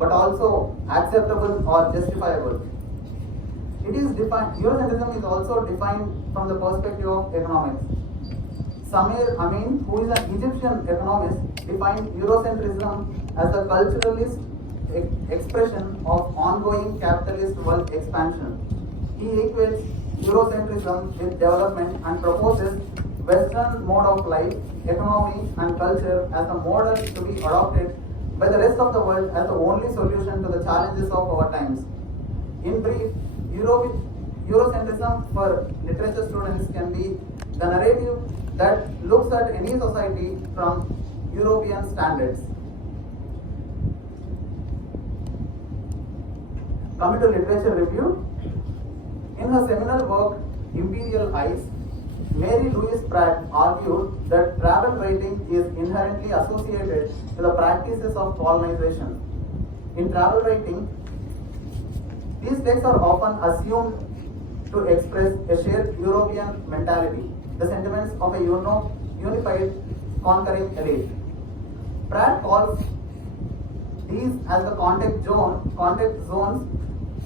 but also acceptable or justifiable. It is defined, Eurocentrism is also defined from the perspective of economics. Samir Amin, who is an Egyptian economist, defined Eurocentrism as the culturalist expression of ongoing capitalist world expansion. He equates Eurocentrism with development and proposes Western mode of life, economy and culture as a model to be adopted by the rest of the world as the only solution to the challenges of our times. In brief, Eurocentrism for literature students can be the narrative that looks at any society from European standards. Coming to literature review, in her seminal work Imperial Eyes, Mary Louise Pratt argued that travel writing is inherently associated with the practices of colonization. In travel writing, these texts are often assumed to express a shared European mentality, the sentiments of a unified conquering elite. Pratt calls these as the contact zones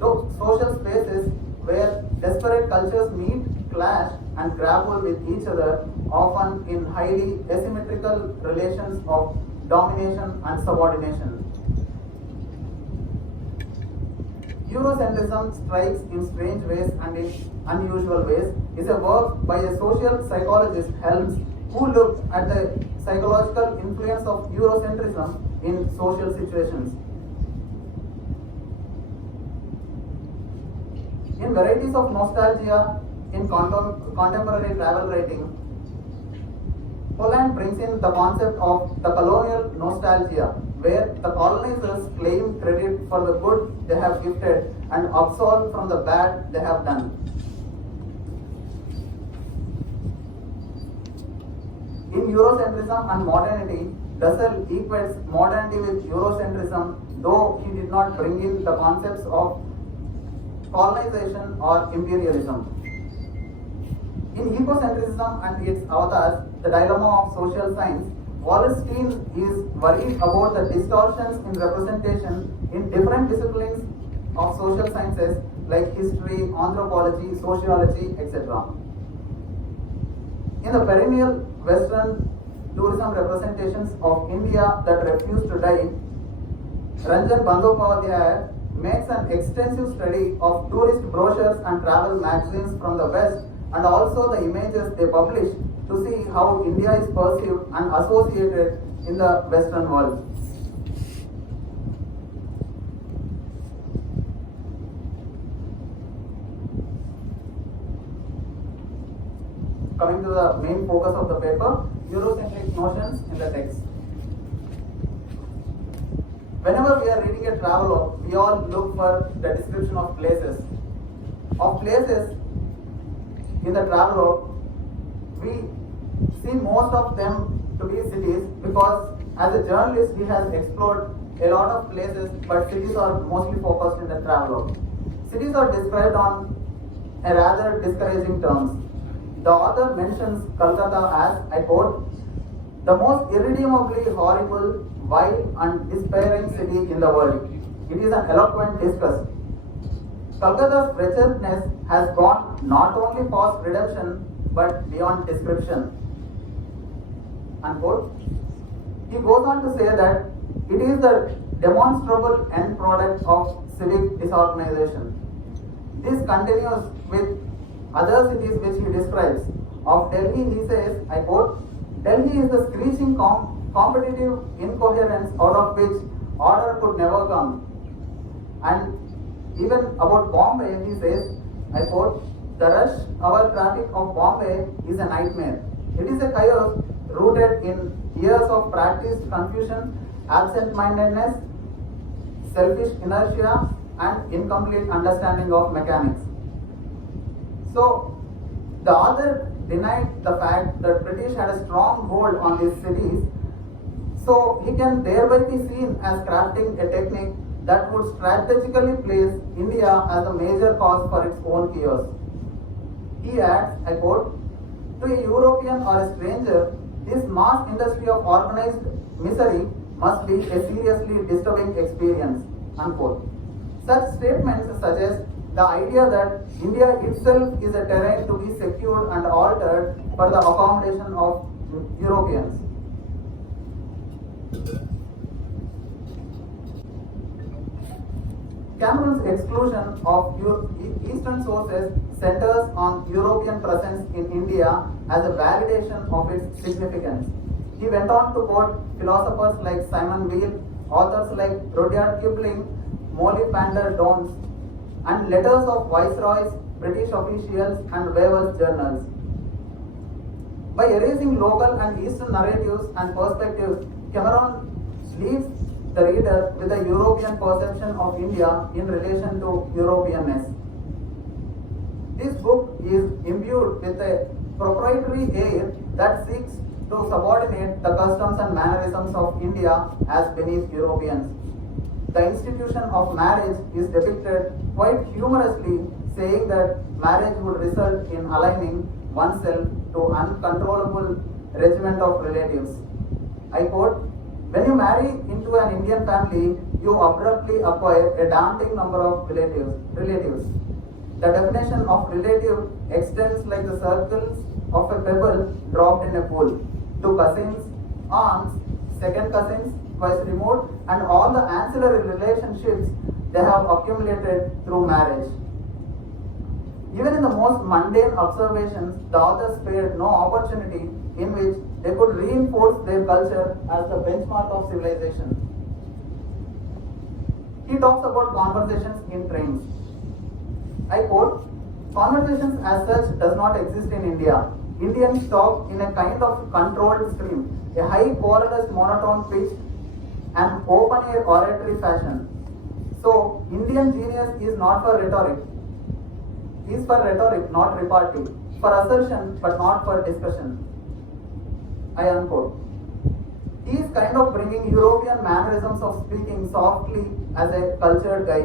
to social spaces where disparate cultures meet, clash, and grapple with each other, often in highly asymmetrical relations of domination and subordination. Eurocentrism strikes in strange ways and in unusual ways is a work by a social psychologist Helms who looked at the psychological influence of Eurocentrism in social situations. In varieties of nostalgia in contemporary travel writing, Poland brings in the concept of the colonial nostalgia, where the colonizers claim credit for the good they have gifted and absolve from the bad they have done. In Eurocentrism and modernity, Dussel equates modernity with Eurocentrism, though he did not bring in the concepts of colonization or imperialism. In ecocentrism and its avatars, the dilemma of social science, Wallerstein is worried about the distortions in representation in different disciplines of social sciences like history, anthropology, sociology, etc. In the perennial Western tourism representations of India that refuse to die, Ranjan Bandyopadhyay makes an extensive study of tourist brochures and travel magazines from the West and also the images they publish to see how India is perceived and associated in the Western world. Coming to the main focus of the paper, Eurocentric notions in the text. Whenever we are reading a travelogue, we all look for the description of places. Of places in the travelogue, we see most of them to be cities because as a journalist we have explored a lot of places, but cities are mostly focused in the travelogue. Cities are described on a rather discouraging terms. The author mentions Calcutta as, I quote, the most irredeemably horrible, vile and despairing city in the world. It is an eloquent disgust. Calcutta's wretchedness has gone not only past redemption but beyond description. Unquote. He goes on to say that it is the demonstrable end product of civic disorganization. This continues with other cities which he describes. Of Delhi, he says, I quote, Delhi is the screeching competitive incoherence out of which order could never come. And even about Bombay, he says, I quote, the rush hour traffic of Bombay is a nightmare. It is a chaos rooted in years of practiced confusion, absent-mindedness, selfish inertia, and incomplete understanding of mechanics. So, the author denied the fact that British had a strong hold on these cities, so he can thereby be seen as crafting a technique that would strategically place India as a major cause for its own chaos. He adds, I quote, to a European or a stranger, this mass industry of organized misery must be a seriously disturbing experience. unquote. Such statements suggest the idea that India itself is a terrain to be secured and altered for the accommodation of Europeans. Cameron's exclusion of Eastern sources centers on European presence in India as a validation of its significance. He went on to quote philosophers like Simon Weil, authors like Rudyard Kipling, Molly Pander Jones, and letters of viceroys, British officials, and Wavell's journals. By erasing local and Eastern narratives and perspectives, Cameron leaves the reader with a European perception of India in relation to Europeanness. This book is imbued with a proprietary air that seeks to subordinate the customs and mannerisms of India as beneath Europeans. The institution of marriage is depicted quite humorously, saying that marriage would result in aligning oneself to uncontrollable regiment of relatives. I quote, "When you marry into an Indian family, you abruptly acquire a daunting number of relatives. The definition of relative extends like the circles of a pebble dropped in a pool to cousins, aunts, second cousins, twice removed, and all the ancillary relationships they have accumulated through marriage." Even in the most mundane observations, the authors spared no opportunity in which they could reinforce their culture as the benchmark of civilization. He talks about conversations in trains. I quote, "Conversations as such does not exist in India. Indians talk in a kind of controlled stream, a high querulous monotone pitch, and open-air oratory fashion. So, Indian genius is not for rhetoric. Is for rhetoric, not repartee, for assertion, but not for discussion." I unquote. He is kind of bringing European mannerisms of speaking softly as a cultured guy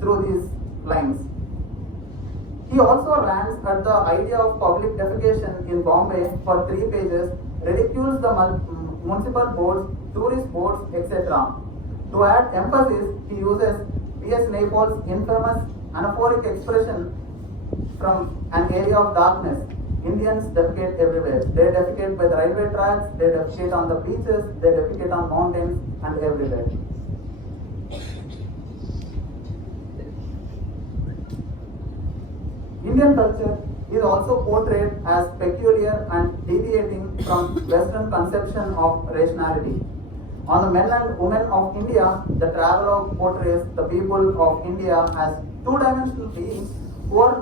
through these lines. He also rants at the idea of public defecation in Bombay for 3 pages, ridicules the municipal boards, tourist boards, etc. To add emphasis, he uses B.S. Naipaul's infamous anaphoric expression from an area of darkness: Indians defecate everywhere. They defecate by the railway tracks, they defecate on the beaches, they defecate on mountains, and everywhere. Indian culture is also portrayed as peculiar and deviating from Western conception of rationality. On the men and women of India, the travelogue portrays the people of India as two-dimensional beings who are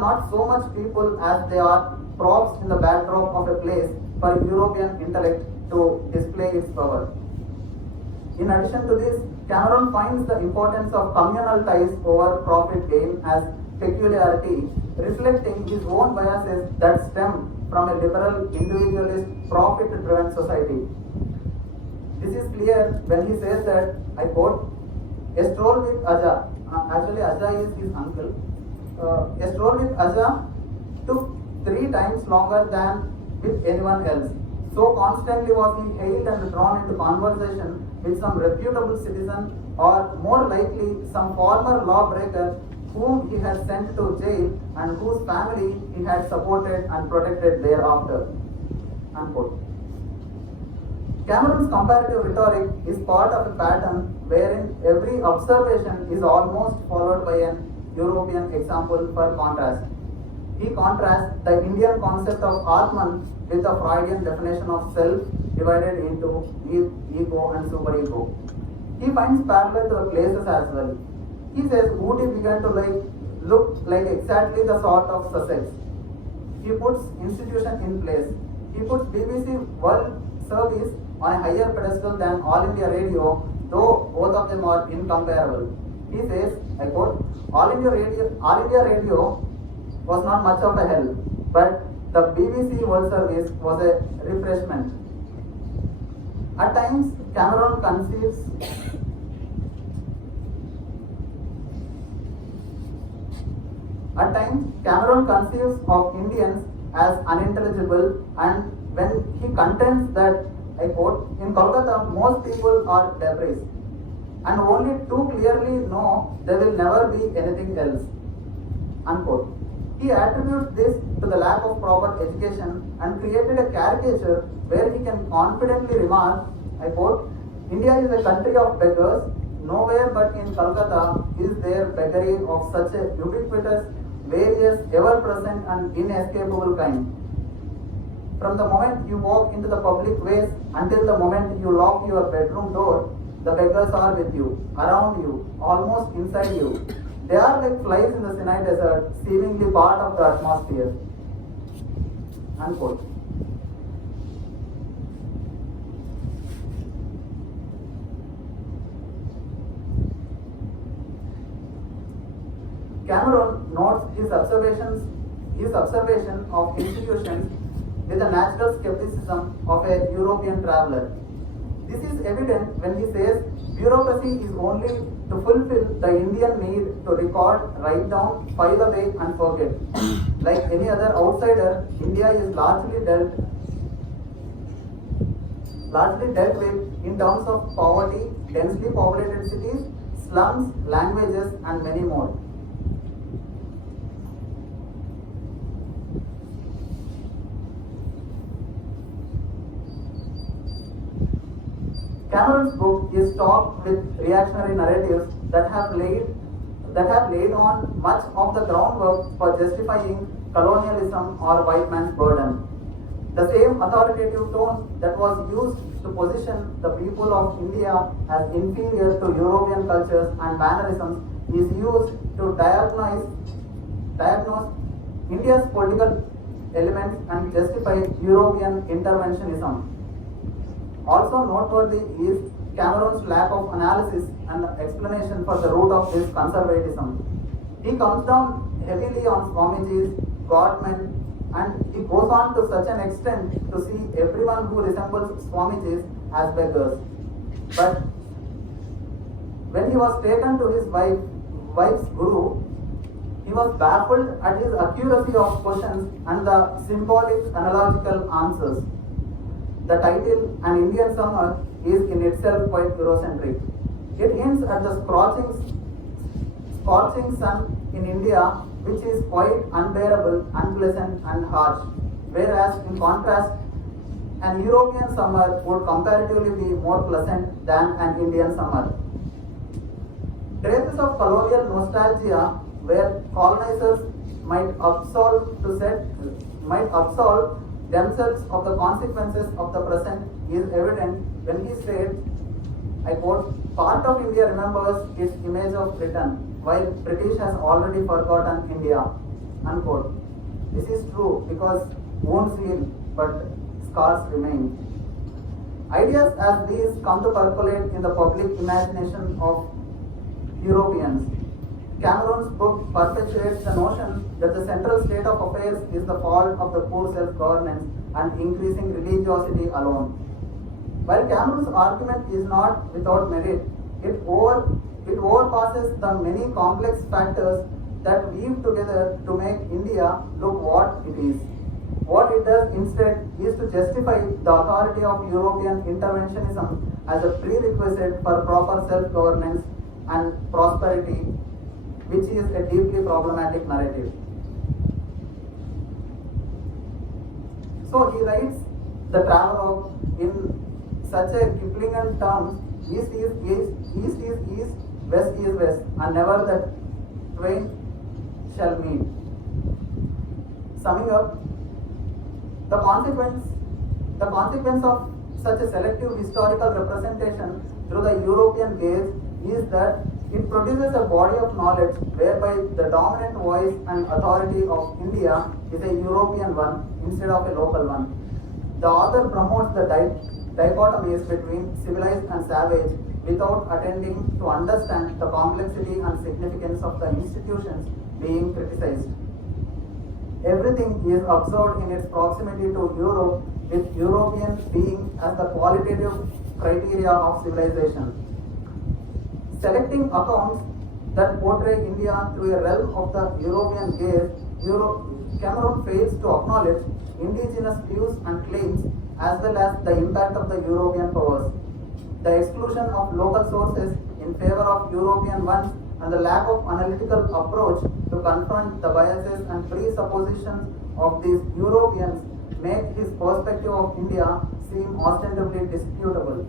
not so much people as they are props in the backdrop of a place for European intellect to display its power. In addition to this, Cameron finds the importance of communal ties over profit gain as peculiarity, reflecting his own biases that stem from a liberal, individualist, profit-driven society. This is clear when he says that, I quote, "A stroll with Aja," actually Aja is his uncle, "A stroll with Aja took 3 times longer than with anyone else. So constantly was he hailed and drawn into conversation with some reputable citizen, or more likely some former lawbreaker whom he had sent to jail and whose family he had supported and protected thereafter." Unquote. Cameron's comparative rhetoric is part of a pattern wherein every observation is almost followed by an European example for contrast. He contrasts the Indian concept of Atman with the Freudian definition of self divided into ego and superego. He finds parallel to the places as well. He says Ooty began to look like exactly the sort of Sussex. He puts institution in place. He puts BBC World Service on a higher pedestal than All India Radio, though both of them are incomparable. He says, I quote, All India Radio was not much of a hell, but the BBC World Service was a refreshment. At times, Cameron conceives of Indians as unintelligible, and when he contends that, I quote, "In Kolkata, most people are debris," and only too clearly know there will never be anything else. Unquote. He attributes this to the lack of proper education and created a caricature where he can confidently remark, I quote, India is a country of beggars. Nowhere but in Calcutta is there beggary of such a ubiquitous, various, ever-present and inescapable kind. From the moment you walk into the public ways until the moment you lock your bedroom door, the beggars are with you, around you, almost inside you. They are like flies in the Sinai desert, seemingly part of the atmosphere. Unquote. Cameron notes his observation of institutions with the natural skepticism of a European traveller. This is evident when he says bureaucracy is only to fulfill the Indian need to record, write down, file away and forget. Like any other outsider, India is largely dealt with in terms of poverty, densely populated cities, slums, languages and many more. Cameron's book is stocked with reactionary narratives that have laid on much of the groundwork for justifying colonialism or white man's burden. The same authoritative tone that was used to position the people of India as inferior to European cultures and mannerisms is used to diagnose India's political elements and justify European interventionism. Also noteworthy is Cameron's lack of analysis and explanation for the root of this conservatism. He comes down heavily on Swamiji's, Godmen, and he goes on to such an extent to see everyone who resembles Swamiji's as beggars. But when he was taken to his wife's guru, he was baffled at his accuracy of questions and the symbolic analogical answers. The title, An Indian Summer, is in itself quite Eurocentric. It hints at the scorching sun in India, which is quite unbearable, unpleasant and harsh, whereas in contrast, an European summer would comparatively be more pleasant than an Indian summer. Traces of colonial nostalgia where colonizers might absolve themselves of the consequences of the present is evident when he said, I quote, part of India remembers its image of Britain, while British has already forgotten India, unquote. This is true because wounds heal, but scars remain. Ideas as these come to percolate in the public imagination of Europeans. Cameron's book perpetuates the notion that the central state of affairs is the fault of the poor self-governance and increasing religiosity alone. While Cameron's argument is not without merit, it overpasses the many complex factors that weave together to make India look what it is. What it does instead is to justify the authority of European interventionism as a prerequisite for proper self-governance and prosperity, which is a deeply problematic narrative. So he writes the travelogue in such a Kiplingian terms, east is east, west is west, and never the twain shall meet. Summing up, the consequence of such a selective historical representation through the European gaze is that it produces a body of knowledge whereby the dominant voice and authority of India is a European one instead of a local one. The author promotes the dichotomies between civilized and savage without attending to understand the complexity and significance of the institutions being criticized. Everything is observed in its proximity to Europe, with European being as the qualitative criteria of civilization. Selecting accounts that portray India through a realm of the European gaze, Cameron fails to acknowledge indigenous views and claims as well as the impact of the European powers. The exclusion of local sources in favor of European ones and the lack of analytical approach to confront the biases and presuppositions of these Europeans make his perspective of India seem ostensibly disputable.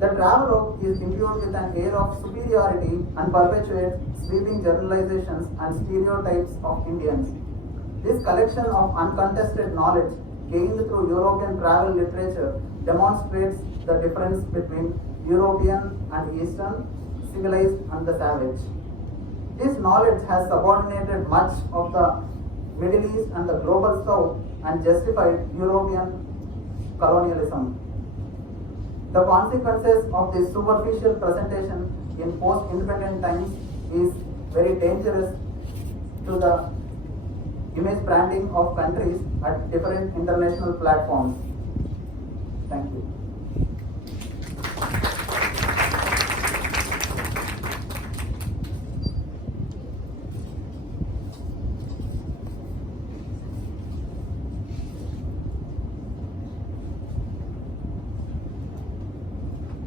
The travelogue is imbued with an air of superiority and perpetuates sweeping generalizations and stereotypes of Indians. This collection of uncontested knowledge gained through European travel literature demonstrates the difference between European and Eastern, civilized and the savage. This knowledge has subordinated much of the Middle East and the global South and justified European colonialism. The consequences of this superficial presentation in post-independent times is very dangerous to the image branding of countries at different international platforms. Thank you.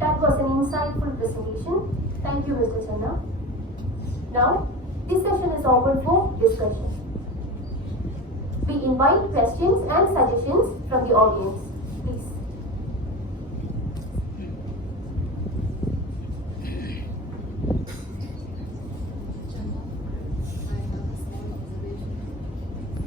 That was an insightful presentation. Thank you, Mr. Channa. Now, this session is open for discussion. We invite questions and suggestions from the audience.